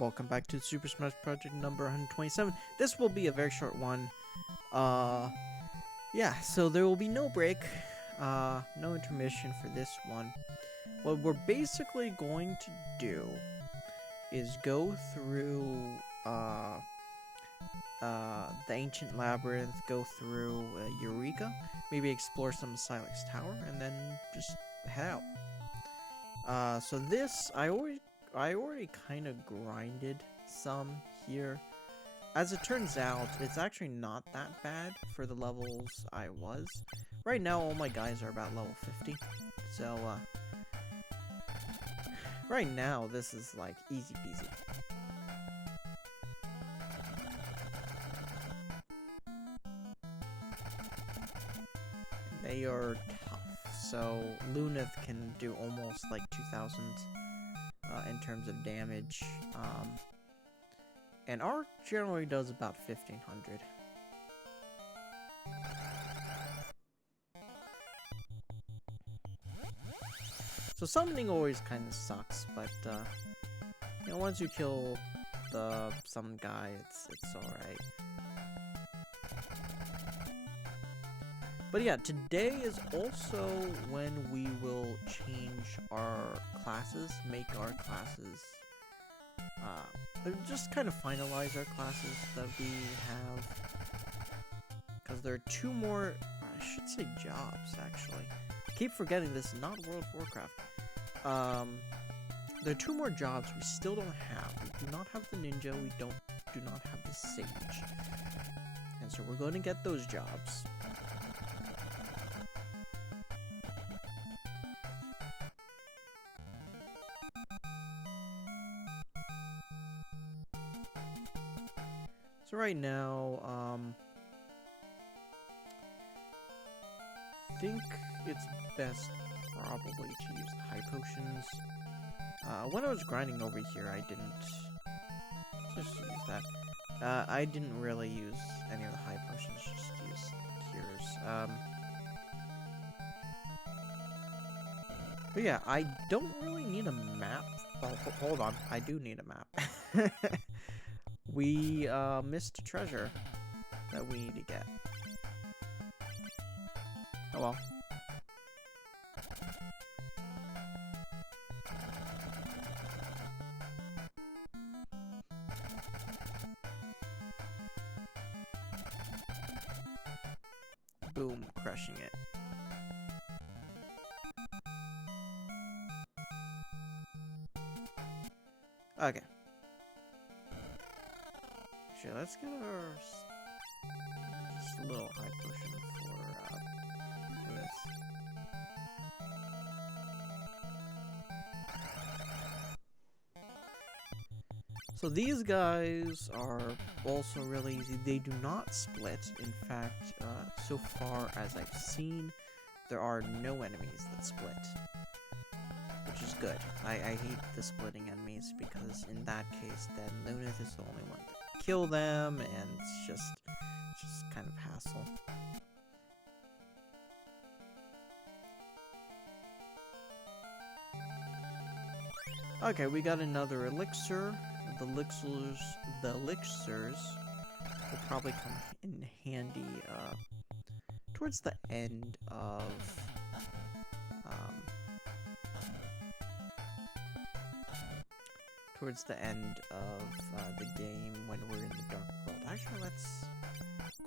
Welcome back to Super Smash Project number 127. This will be a very short one. Yeah, so there will be no break, no intermission for this one. What we're basically going to do is go through, the Ancient Labyrinth, go through, Eureka, maybe explore some Silex Tower, and then just head out. So this, I already kind of grinded some here. As it turns out, it's actually not that bad for the levels I was. Right now, all my guys are about level 50. So, right now, this is like easy peasy. They are tough. So, Lunith can do almost like 2,000 in terms of damage. And Arc generally does about 1,500. So summoning always kind of sucks, but you know, once you kill the summon guy, it's all right. But yeah, today is also when we will change our classes, make our classes, just kind of finalize our classes that we have. Because there are two more, I should say jobs, actually. I keep forgetting this is not World of Warcraft. There are two more jobs we still don't have. We do not have the ninja, we do not have the sage. And so we're going to get those jobs. So right now, I think it's best probably to use the high potions. When I was grinding over here, I didn't just use that. I didn't really use any of the high potions, just use cures. But yeah, I don't really need a map. Well, hold on, I do need a map. We missed a treasure that we need to get. Oh well. Boom, crushing it. Okay. Actually, let's get our just a little high potion for this. So these guys are also really easy. They do not split. In fact, so far as I've seen, there are no enemies that split, which is good. I hate the splitting enemies because in that case, then Lunith is the only one to kill them, and it's just kind of hassle. Okay, we got another elixir. The elixirs will probably come in handy towards the end of the game when we're in the dark world. Actually,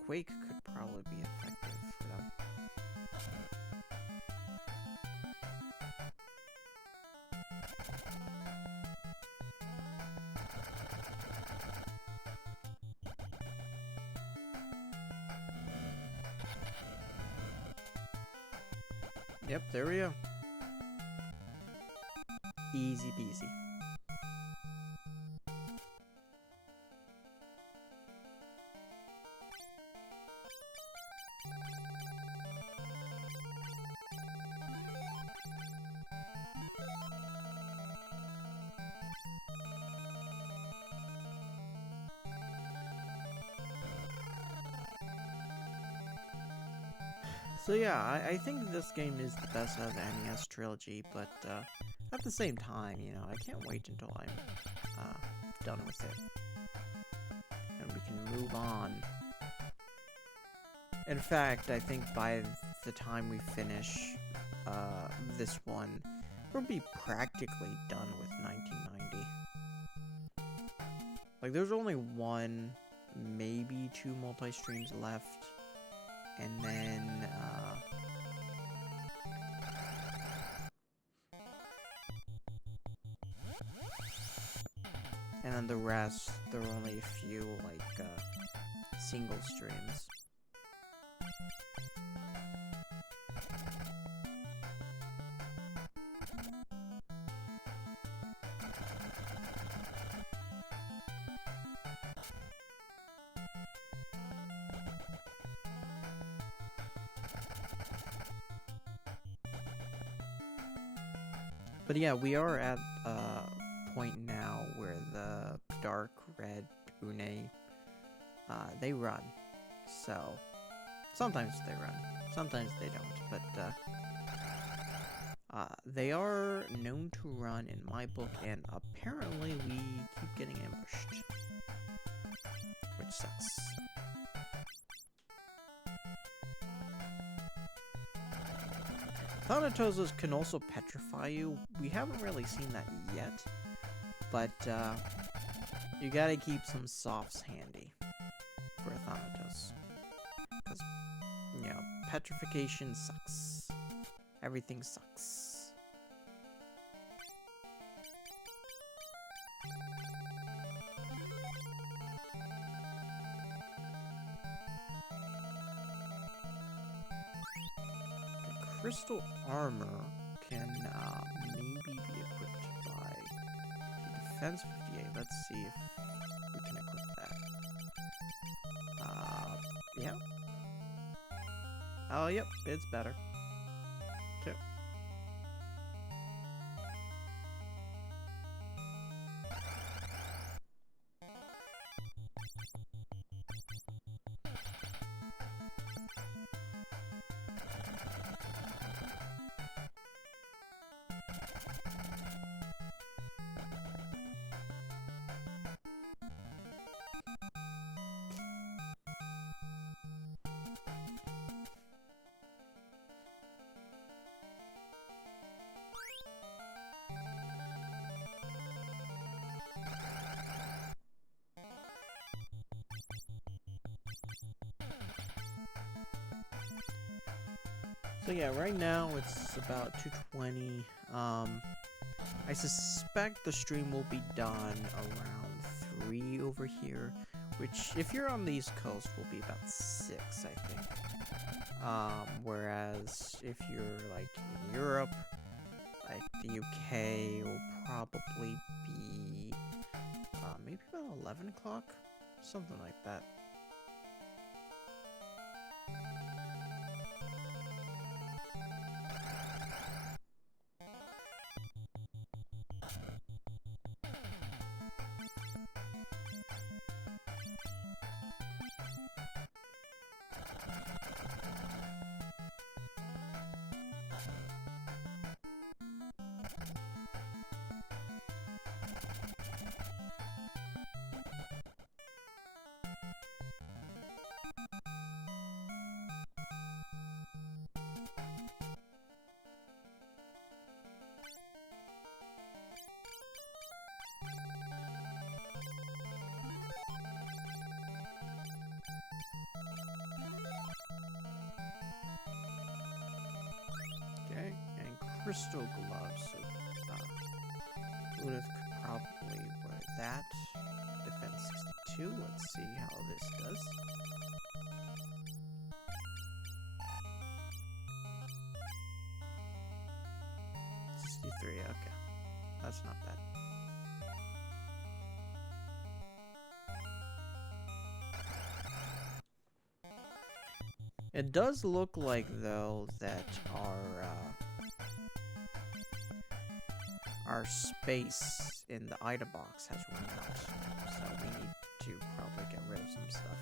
Quake could probably be effective for them. Yep, there we go. Easy peasy. So yeah, I think this game is the best out of the NES trilogy, but at the same time, you know, I can't wait until I'm done with it. And we can move on. In fact, I think by the time we finish this one, we'll be practically done with 1990. Like, there's only one, maybe two multi-streams left, and then, the rest, there are only a few, like, single streams. But yeah, we are at a point now where the dark red Une, they run. So, sometimes they run, sometimes they don't, but they are known to run in my book, and apparently we keep getting ambushed, which sucks. Thanatos can also petrify you. We haven't really seen that yet, but you gotta keep some softs handy for a Thanatos. Because, you know, petrification sucks. Everything sucks. Crystal armor can maybe be equipped by the defense 58. Let's see if we can equip that. Yeah. Oh, yep, it's better. Okay. So yeah, right now it's about 2:20. I suspect the stream will be done around 3 over here, which, if you're on the East Coast, will be about 6, I think. Whereas if you're like in Europe, like the UK, will probably be maybe about 11 o'clock, something like that. Crystal gloves, so Udith could probably wear that. Defense 62, let's see how this does. Okay, that's not bad. It does look like, though, that our space in the item box has run out, so we need to probably get rid of some stuff.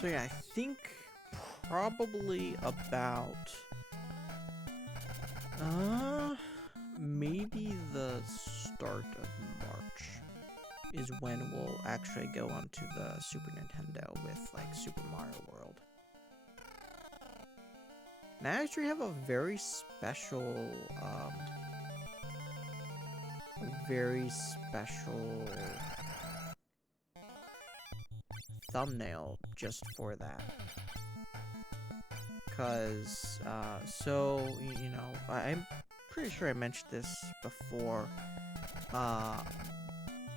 So yeah, I think probably about maybe the start of March is when we'll actually go onto the Super Nintendo with like Super Mario World. And I actually have a very special thumbnail just for that. Cause, so, you know, I'm pretty sure I mentioned this before,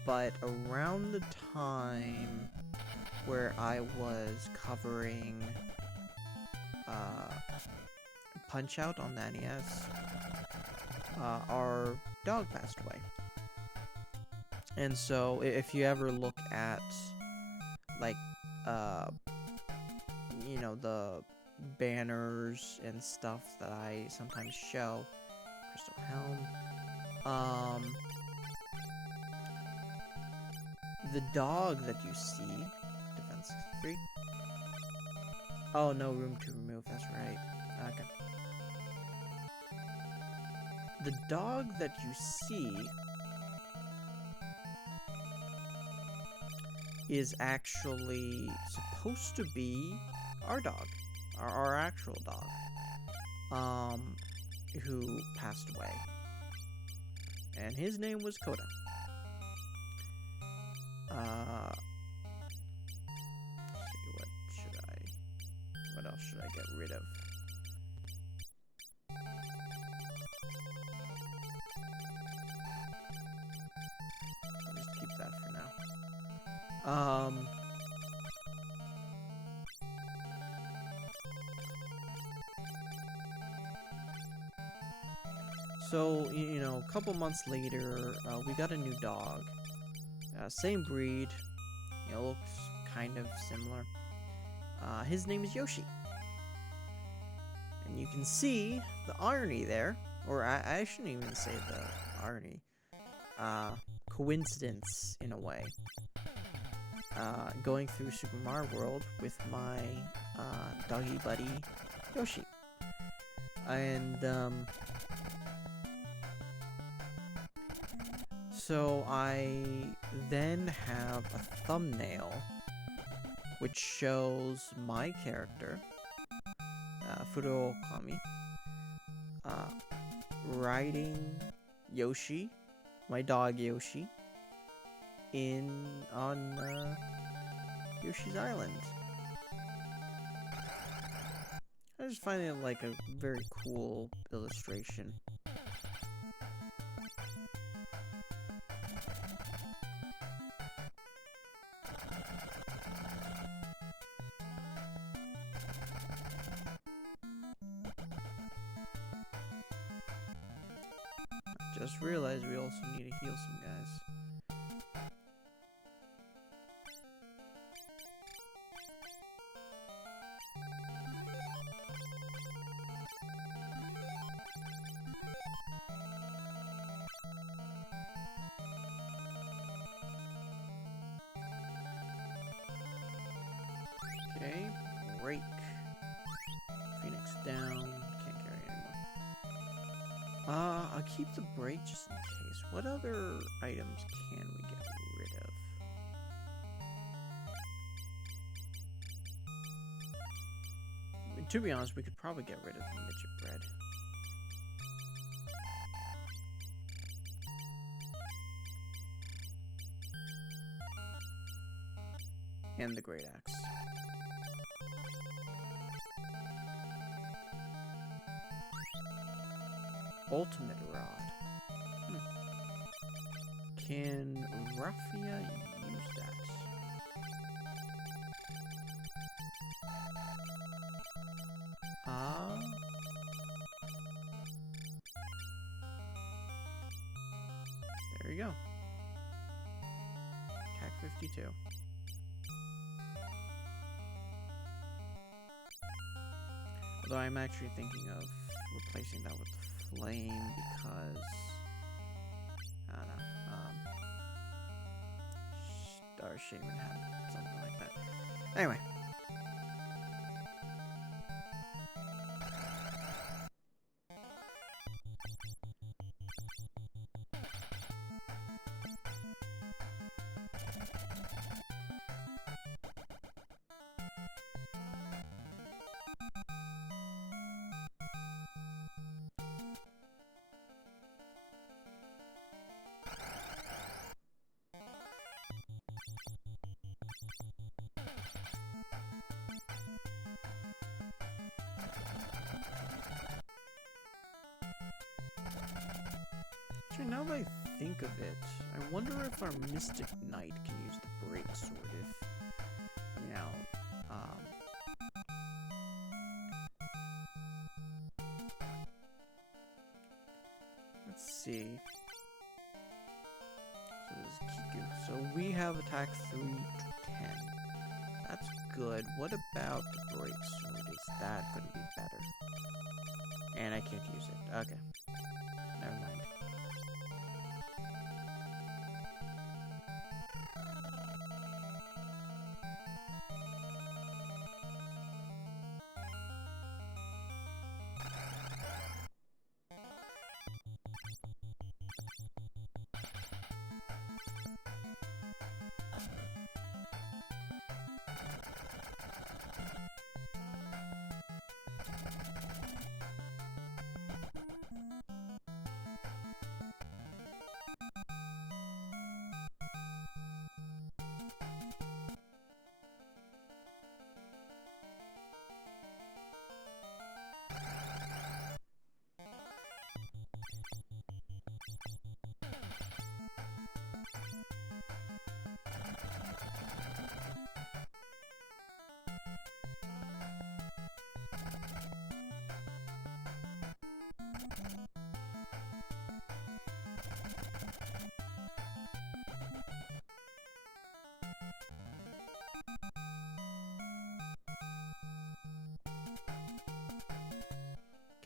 but around the time where I was covering, Punch-Out on the NES, our dog passed away. And so, if you ever look at, like, you know, the banners and stuff that I sometimes show, Crystal Helm, the dog that you see, Defense 63. Oh, no room to remove, that's right. Okay. The dog that you see is actually supposed to be our dog, our actual dog, who passed away. And his name was Coda. Let's see, what else should I get rid of? I'll just keep that for now. So, you know, a couple months later, we got a new dog. Same breed, you know, looks kind of similar. His name is Yoshi. And you can see the irony there, or I shouldn't even say the irony. Coincidence, in a way. Going through Super Mario World with my doggy buddy, Yoshi. And, so I then have a thumbnail which shows my character, Furo Okami, riding Yoshi, my dog Yoshi, on Yoshi's Island. I just find it like a very cool illustration. Just realized we also need to heal some guys. Okay, break. Phoenix down. Can't carry anymore. I'll keep the break just in case. What other items can we get rid of? To be honest, we could probably get rid of the midget bread. And the great axe. Ultimate rod. Can Raffia use that? There you go. CAC 52. Although I'm actually thinking of replacing that with the flame because I don't know. Star Shaman had something like that. Anyway, Actually, now that I think of it, I wonder if our Mystic Knight can use the break sword if, you know, let's see. So this is Kiku. So we have attack 3 to 10. That's good. What about the break sword? Is that going to be better? And I can't use it. Okay. Never mind.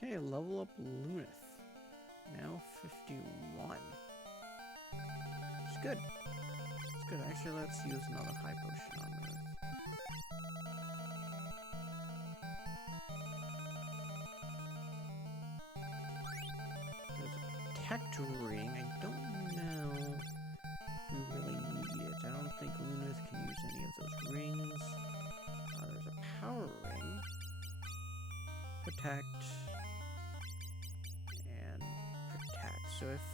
Okay, level up Lunith. Now 51. It's good. It's good. Actually, let's use another high potion on Lunith. There's a protect ring. I don't know if we really need it. I don't think Lunith can use any of those rings. There's a power ring. Protect. So if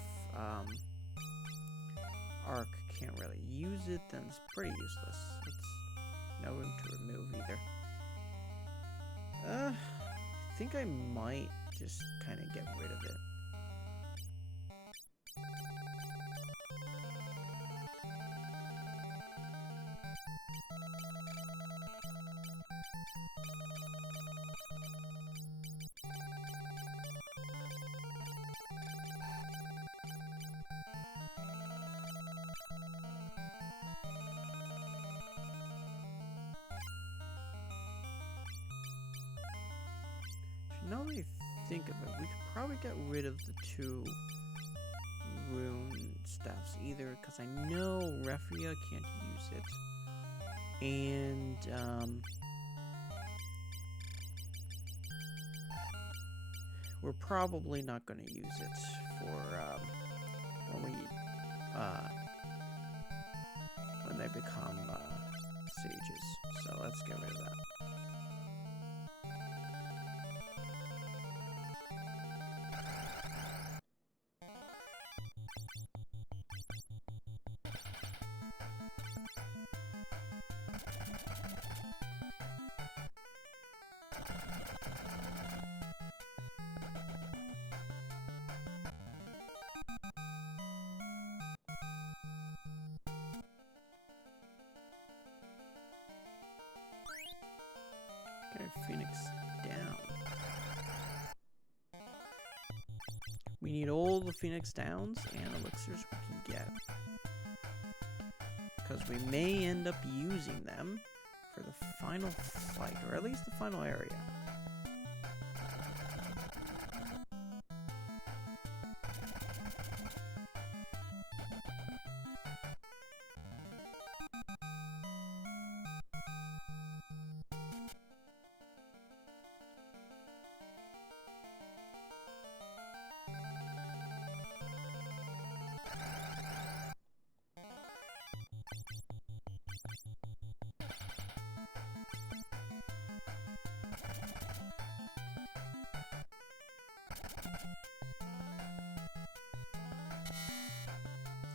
Arc can't really use it, then it's pretty useless. It's no room to remove either. I think I might just kind of get rid of it. Now that I think of it, we could probably get rid of the 2 rune staffs either, because I know Refia can't use it. And, we're probably not going to use it for, when they become, sages. So let's get rid of that. Okay, Phoenix down. We need all the Phoenix downs and elixirs we can get. Because we may end up using them for the final fight, or at least the final area.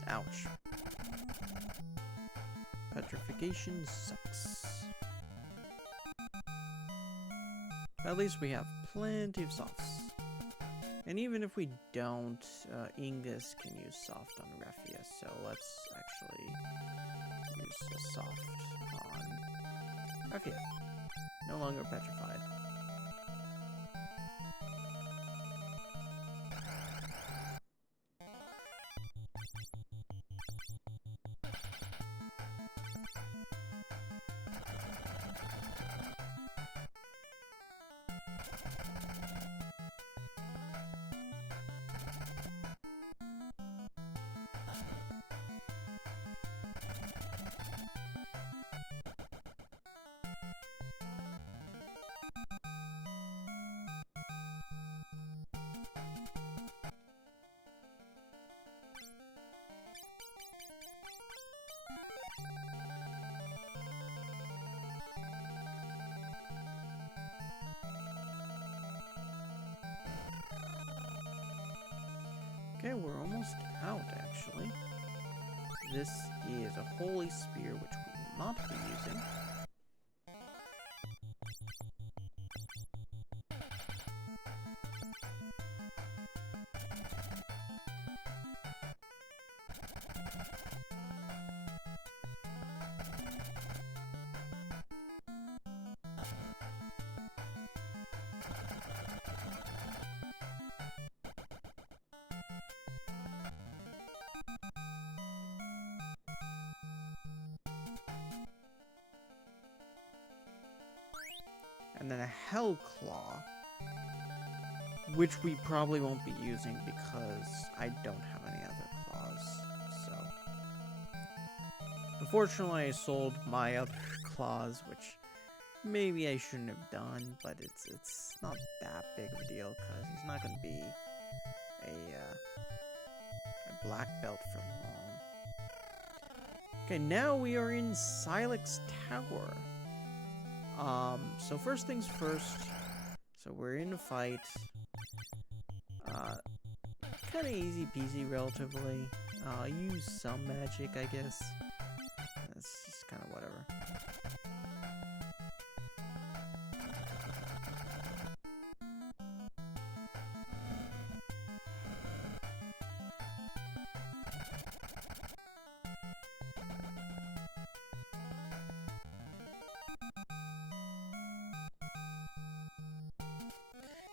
Ouch. Petrification sucks. At least we have plenty of softs. And even if we don't, Ingus can use soft on Refia, so let's actually use a soft on Refia. No longer petrified. Okay, we're almost out, actually. This is a holy spear, which we will not be using. And then a Hell Claw, which we probably won't be using because I don't have any other claws, so. Unfortunately, I sold my other claws, which maybe I shouldn't have done, but it's not that big of a deal because he's not going to be a black belt for long. Okay, now we are in Silex Tower. So first things first, so we're in a fight, kind of easy peasy relatively, use some magic, I guess, that's just kind of whatever.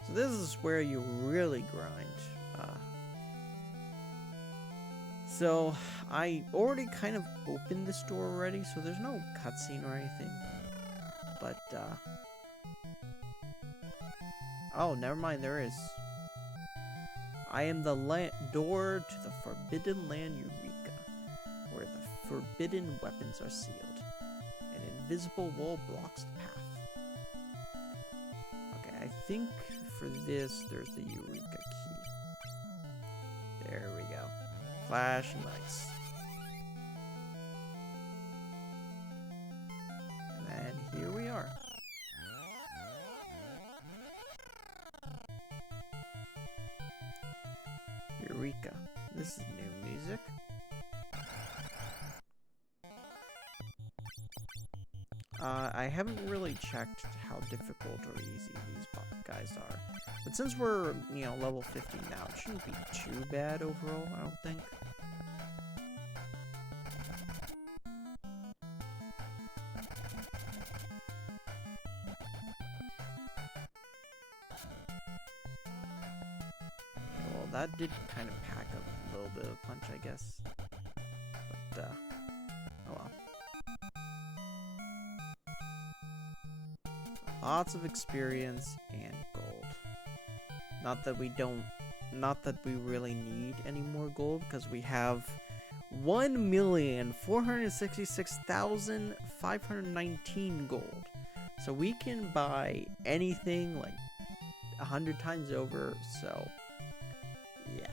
So this is where you really grind. So I already kind of opened this door already, so there's no cutscene or anything. But oh, never mind, there is. I am the door to the Forbidden Land Eureka, where the forbidden weapons are sealed. An invisible wall blocks the path. Okay, I think for this, there's the Eureka key. There we go. Flashing lights. And here we are. Eureka. This is new music. I haven't really checked how difficult or easy these guys are. But since we're, you know, level 50 now, it shouldn't be too bad overall, I don't think. Okay, well, that did kind of pack a little bit of punch, I guess. But, oh well. Lots of experience and gold. Not that we really need any more gold, because we have 1,466,519 gold. So we can buy anything like 100 times over, so yeah.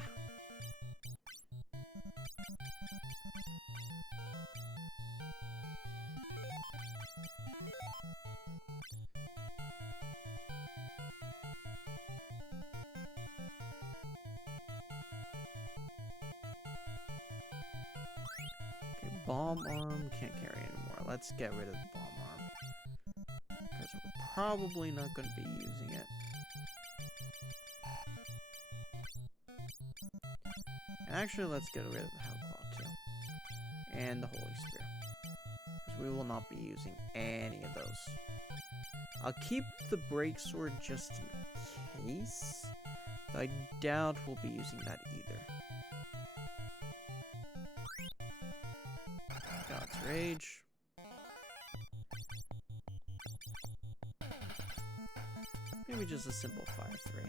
Bomb arm, can't carry anymore. Let's get rid of the bomb arm, because we're probably not going to be using it. Actually, let's get rid of the Hellclaw too. And the Holy Spear. Because we will not be using any of those. I'll keep the Breaksword just in case. But I doubt we'll be using that either. God's Rage. Maybe just a simple Fire 3.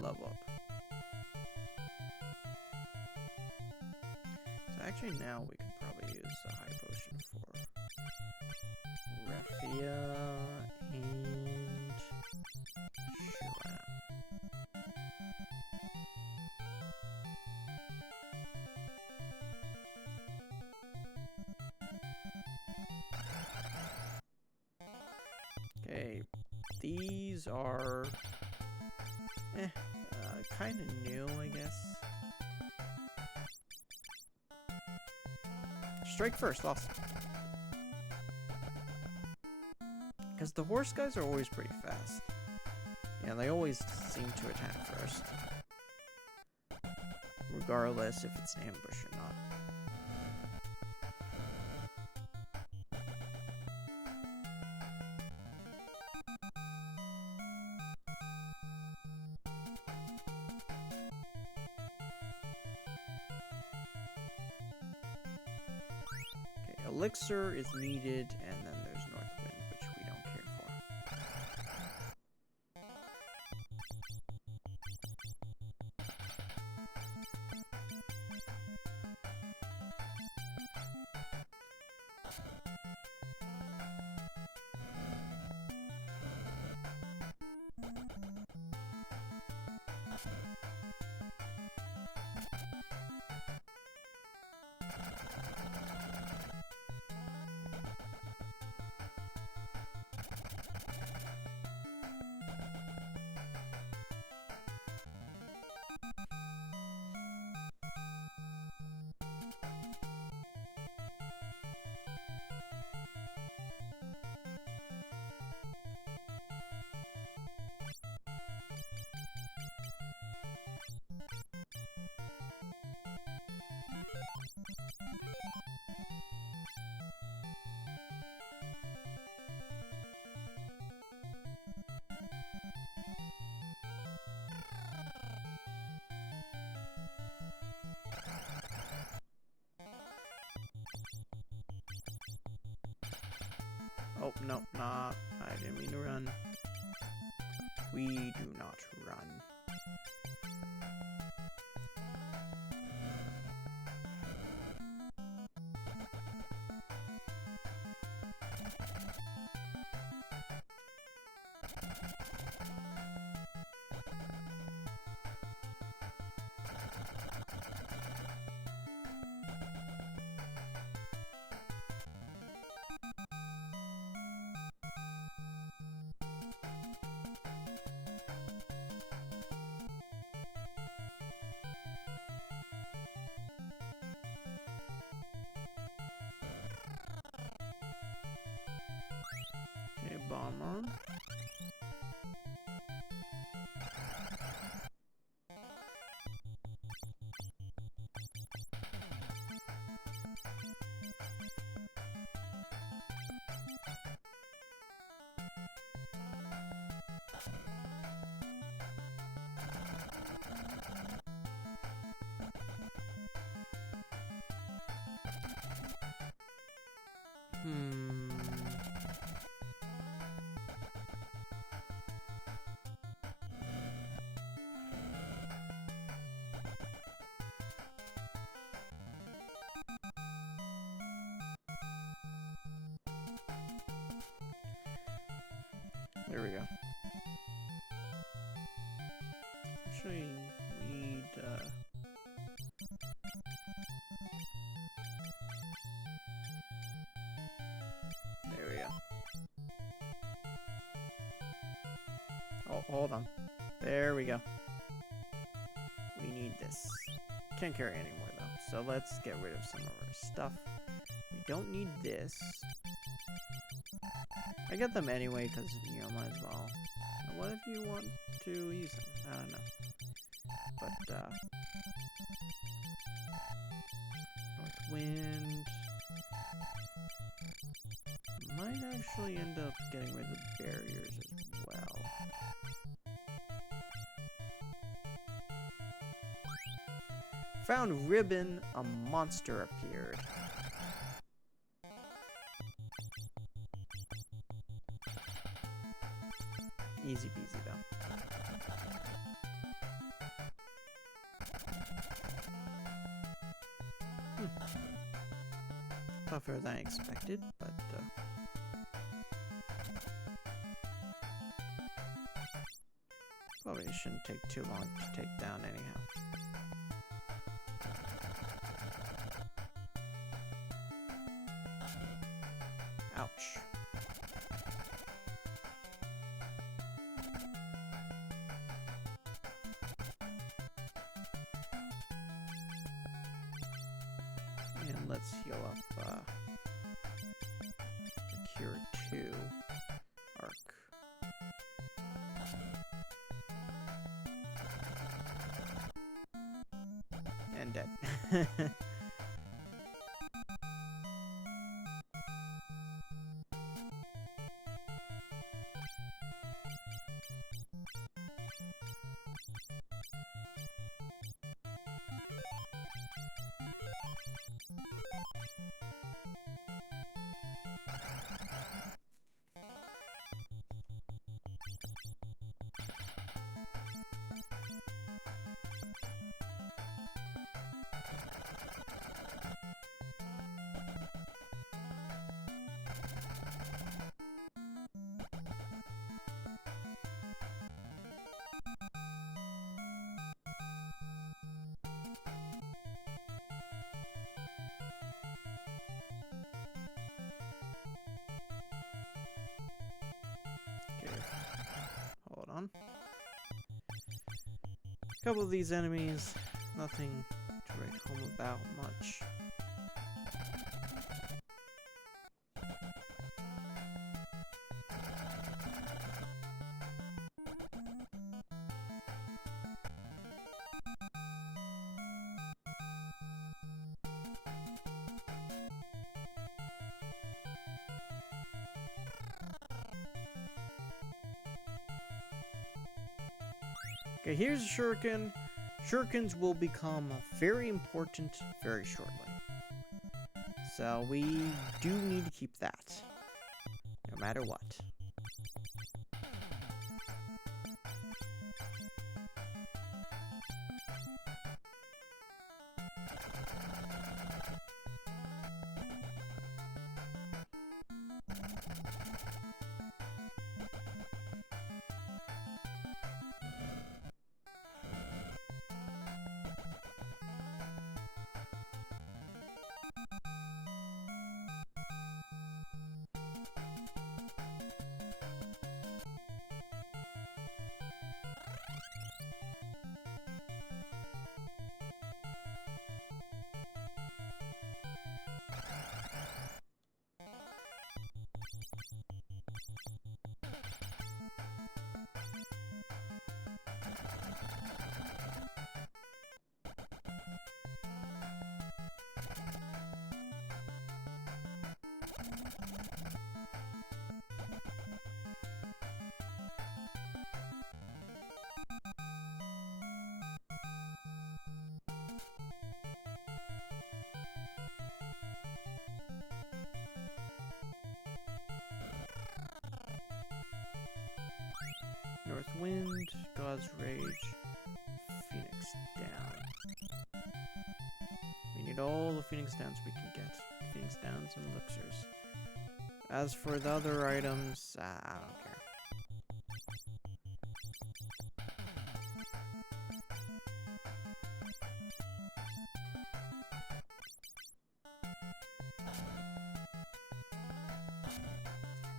Level up. So actually now we could probably use a high potion for Raphia and Shura. Okay, these are kind of new, I guess. Strike first, awesome. Because the horse guys are always pretty fast. Yeah, they always seem to attack first. Regardless if it's an ambush or not. Elixir is needed, and then there's Northwind, which we don't care for. Oh, no, not. I didn't mean to run. We do not run. Okay, bomber. There we go. actually need, there we go. Oh, hold on. There we go. We need this. Can't carry anymore though, so let's get rid of some of our stuff. We don't need this. I get them anyway because, you know, might as well. And what if you want to use them? I don't know. But, North Wind might actually end up getting rid of the barriers as well. Found ribbon, a monster appeared. Easy peasy though. Tougher than I expected, but probably shouldn't take too long to take down anyhow. Ouch. And let's heal up the Cure 2 arc. And dead. Hold on. A couple of these enemies, nothing to write home about much. Okay, here's a shuriken. Shurikens will become very important very shortly. So we do need to keep that, no matter what. North Wind, God's Rage, Phoenix Down. We need all the Phoenix Downs we can get. Phoenix Downs and elixirs. As for the other items, I don't care.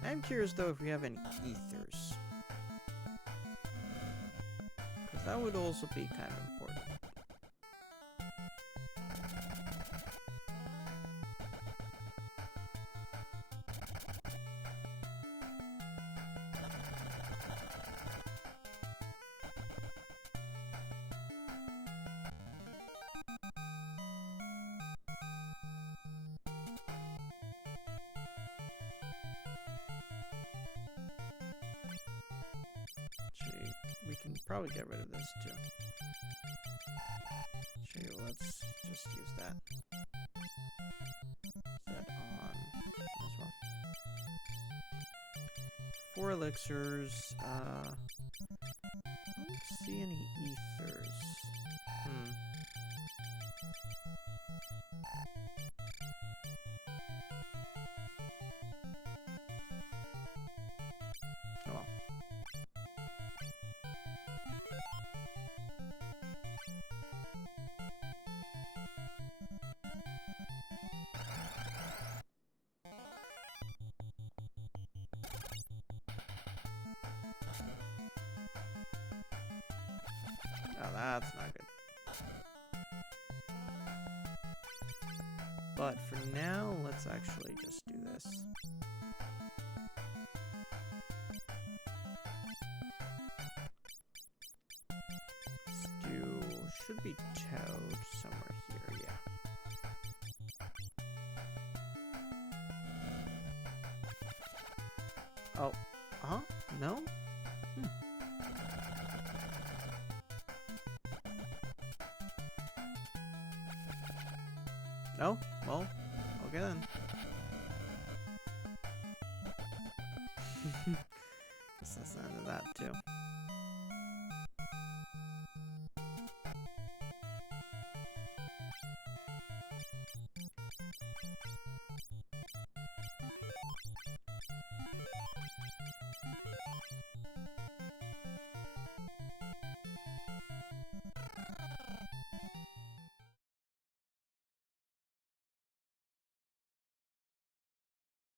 I'm curious though if we have any ethers. Because that would also be kind of important. We can probably get rid of this too. Actually, let's just use that. Set on as well. 4 elixirs. I don't see any ethers. Oh well. Oh, that's not good. But for now, let's actually just do this. Should be toad somewhere here, yeah. Oh, no? No? Well, okay then. Guess that's the end of that too.